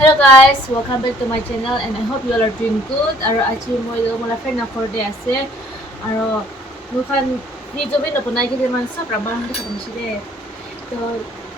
Hello guys, welcome back to my channel and I hope you all are doing good. Aro aji moi mola friend na khorde ase. Aro mukhan video bin napunai ke man sab rabang ke khatam shide. To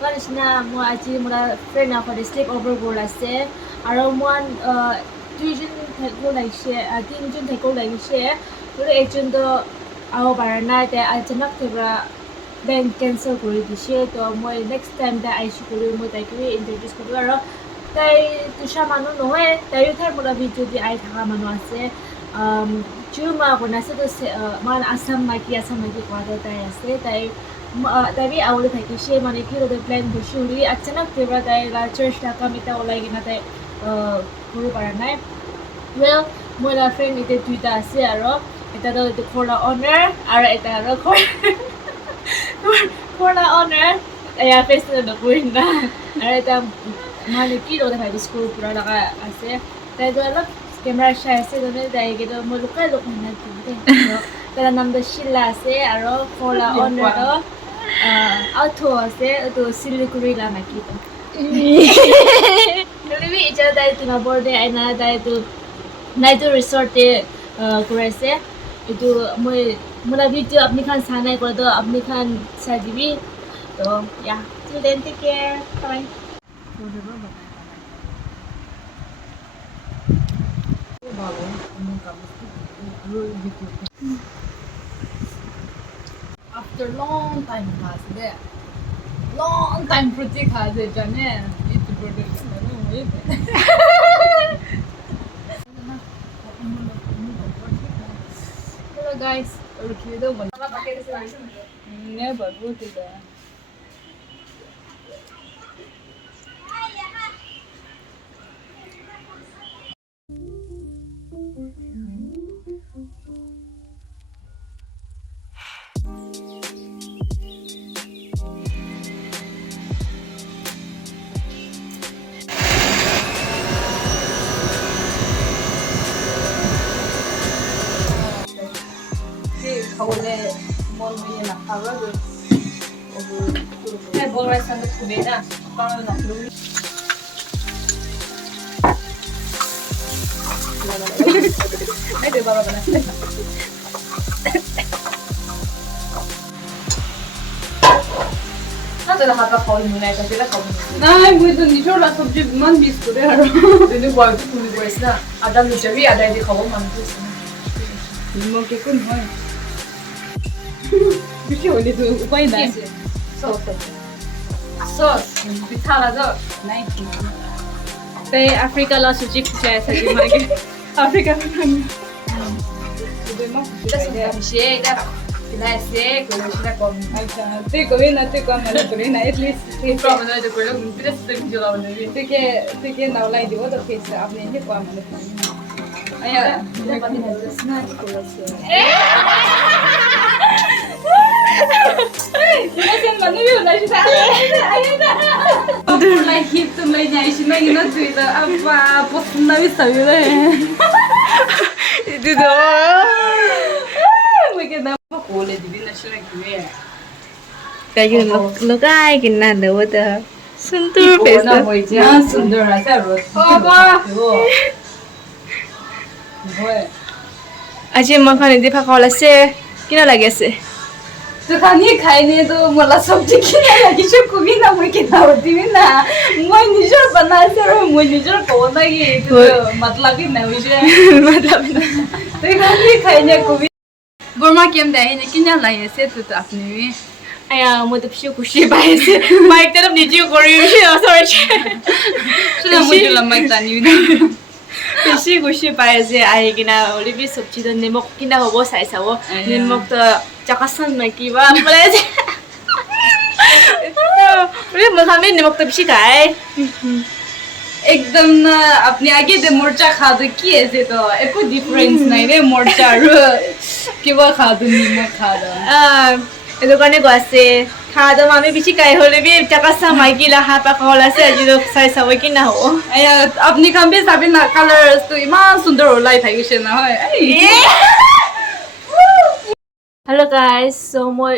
kanisna mo aji mola friend na khorde sleep over gol ase. Aro mon tuition theko like share, tin jun theko like share. To ejun to aw barana te ajanak thebra bank cancel kori dishe. To moi next time da I should mo tai ke introduce koru aro তাই তুষা মানুহ নহয় তাইও তাই মোলা video' দি আই থকা মানুহ আছে চুমা বনাইছে তো মান আসাম মাইকী কোৱাটো তাই আছে তাই বি আউলে থাকিছে মানে কি ৰ'দে প্লেন বসি উৰি আচানক কেইবা তাই চাৰ্চ থকা মিটা ওলাই কিনা তাই কৰিব পৰা নাই ৱেল মোৰ ফ্ৰেণ্ড এতিয়া দুইটা আছে আৰু এটাতো এইটো খোলা অনাৰ আৰু এটা আৰু খোলা অনাৰ এয়া ফেষ্টিভেল নকৰিম না আৰু এটা মানে কি ৰ'দে ভাবি স্কুল পুৰা লগা আছে তাইতো অলপ কেমেৰা চাই আছে তাই কিন্তু মই লুকাই নাই তাৰ নামটো শিলা আছে আৰু খোলা অনাৰটো আউথো আছে এইটো চিলিগুৰি লামাকিটো বি এতিয়া তাইতো নবৰদে আইনা তাইতো ৰিচৰ্টে কৰাইছে এইটো মই মোলা ভিডিঅ' আপুনি খান চা নাই কৰাটো আপুনি খান চাই দিবি তো ইয়া till then take care bye After long time khas de long time fruity khas de jane it production hello guys okay do ne babu tida khawle mon me na khawra do hai bol rice and khube na karon na khulu ai de baba bana na de hata khawle munai ta dela khawle na moi to nijor la sabji man bis kore aro tene boy to tuni boys na adam ni jabi adai de khawo man to mo ke kun hoy Bishi oli to upai na ase. Sauce. Bithala do. Nice. তাই Africa লা সুজি খুচাই আছে তোমাকে Africa খানি Bishi da. Bilase kolashina kom. Acha. Te kobe na te kom na kore na at least te problem na de kore pres te video la bane. Te ke na ulai dibo to face apne ne kwa mane. Aya. Da pati na snack kolase. Sen bana yollar işte. Burla hip tumlay nyashi na gina tuida apa posna vi savile. Dido. Moi ke na kole dibi na shira kiwe. Kayo lokai kinna dawo ta sundur face na moi ja sundur asa ro. Baba. Boy. আজি মাখানে দি ফাকল আছে কিনা লাগি আছে तो खानी खाइने तो मला सब्जी किन लागि छ कुबी न म के थाउती न म निजर बनासे र म निजर कोना कि तो मतलब कि न विषय मतलब तो खानी खाइने कुबी गोरमा केम दाइने किन लागि से तो अपने भी आया म त पिछु खुशी पाएसे माइक तरफ निजी गरियो छ सरी सुना म जो लम्बाई तानी पिछु खुशी पाएसे आइकिना ओलिबी सब्जी त निमक किना होबो साइसावो निमक त चकासन न किबा मलाई रे म खामे निमक त पिछु खाए एकदम ना अपने आगे दे मोर्चा खा दो की ऐसे तो एको डिफरेंस नहीं रे मोर्चा रो किबा खा दो निमक खा दो এটো কাৰণে গছে খাদম আমি বেছি কাই হলে বি টাকা মাইকিলা হাপা কলা আছে আজি চাই চাব কি না হবো আয়া আপনি কামবে সাবি না কালারস তো ইমান সুন্দর লাই থাকিছে না হয় Hello guys, so moi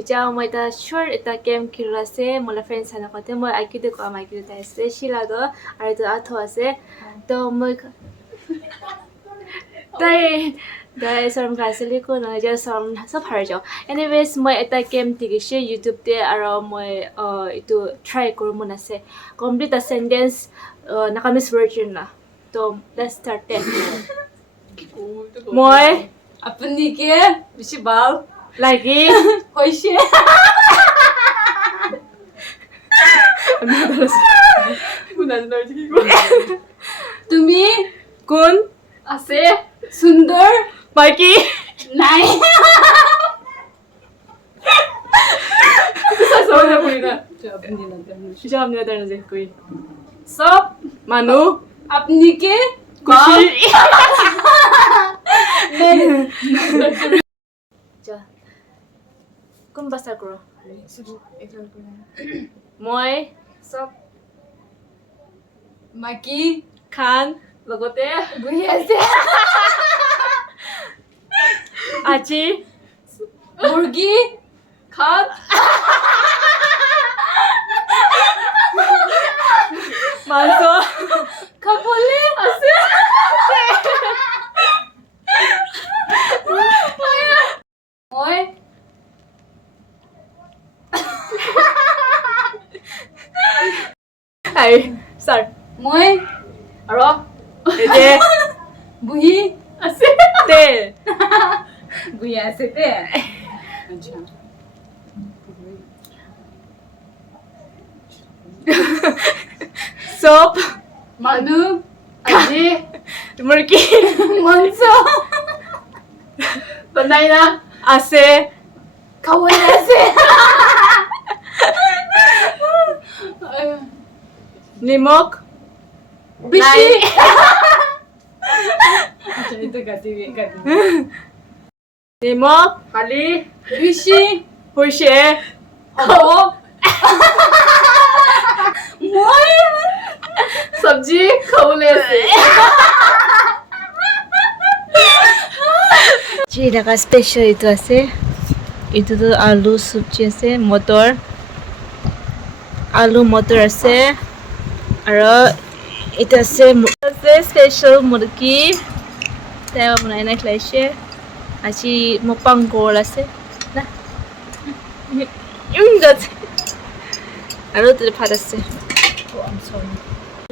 ija moi ta short eta game khila ase mola friends sana kote moi IQ de ko IQ ta ase shila do ar to atho ase to moi dai sorum ka ase liko na ja sorum so har jo anyways moi eta game tigishe YouTube te aro moi itu try korumun ase complete a sentence nakamis version na to let's start it moi अपनी के बिशी बाल lagi होइशे तुम्ही kun असे सुंदर Mikey नाही Sasawa ko na. अपनी नंतर Jam niya tayo na kuy. So, Manu, अपनी के kushi. Ja. Kung basta ko. Moi, सब माकी kan, lagote, बुया से achi, मुर्गी kan, manso, कबूले ase. ओए Ay, start. मोए Aro, ede, बुही ase, te. बुया से ते अच्छा Soap, मधु अजी murky, मंसो banana, ase, कबूले से nimok, बिशी Nai. अच्छा ये तो गाती nimok, hali, बिशी hushe, खो मोए sabji, khawle ase. Ji laga special itu ase. Itu tu alu sabji ase, motor. Alu motor ase. Aro itu ase special murki. Tayo muna ina klaise. Achi mukbang goal ase. Na. Yung dat. Aro tu phat ase. Oh, I'm sorry.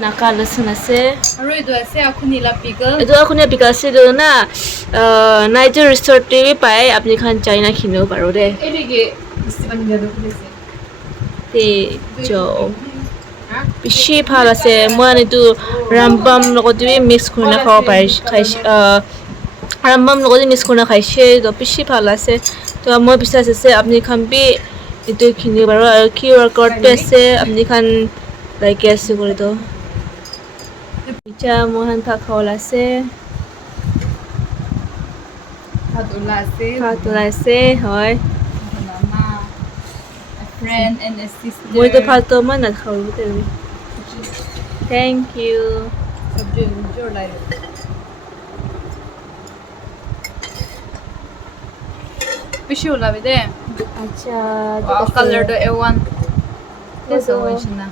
Naka lasun ase. Aro ito ase ako nila pickle. Ito ako niya bigase do na Niger resort TV pai apni khan China khino paro de. एरिगे इस्तेमाल कर दो से Te jo bishi phal ase moan itu rambam logoti mix kurna khawa pai rambam logoti mix kurna khaise to bishi phal ase to moi bisas ase apni khan bi itu khini paro aru QR code pe ase apni khan like ase kore do icha mohan tha khawla ase Hadula se phatula ase hoy mama a friend and a sister moi to phato man na khawu te thank you सब जो जो लाई पिशु लावे दे acha colour दो A1 Yes, eso oh. wishna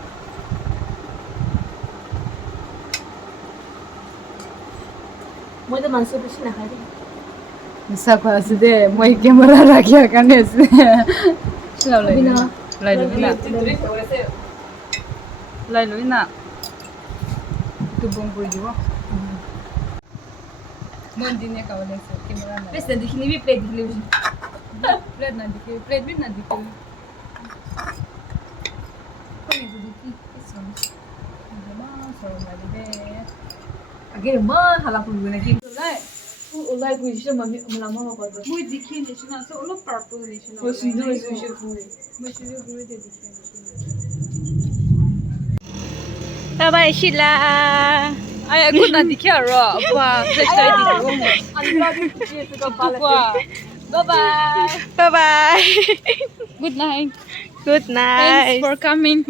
moi to manso bishi na khari Misa ko aside moi camera rakhiya karne se chalo lai Abhina. lai lo bina lai lo bina tu bom pur jibo mon dine ka wale se camera na bes dikhni bi plate dikhli bi plate na dikhli plate bi na dikhli koni du dikhi eso jama soro lai de Agir ma hala pun guna ki. lai Ulai ku ishe mami mama ba ba. moi dikhi nishna so ulo purple nishna O sido ishe fune. moi sido gure de dikhi bye bye Sheila ay aku na dikhi ro ba fresh tai dikhi Anda ki kiche se ka pala. bye bye bye bye good night good thanks night for coming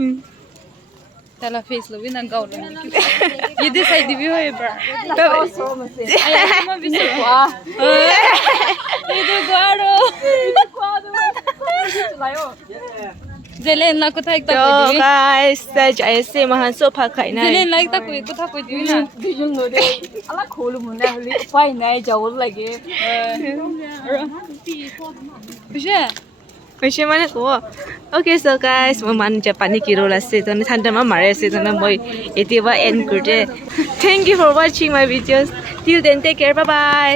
tala face lo bina gaul lo ye decide di hoye bra bye ay aku ma bisa Itu guaro. Jelen na kutha ekta koi So dibi. guys, stage aise mahan sofa khai na. Jelen na ekta kutha koi dibi na. Dijun no de. Ala kholu muna hali. Pai nai jawol lage. Bishe. হৈছে মানে কো okay so guys মই মান জাপানি কিরো আছে তো ঠান্ডা মা মারে আছে তো মই এতিয়াবা এন্ড করতে thank you for watching my videos till then take care bye by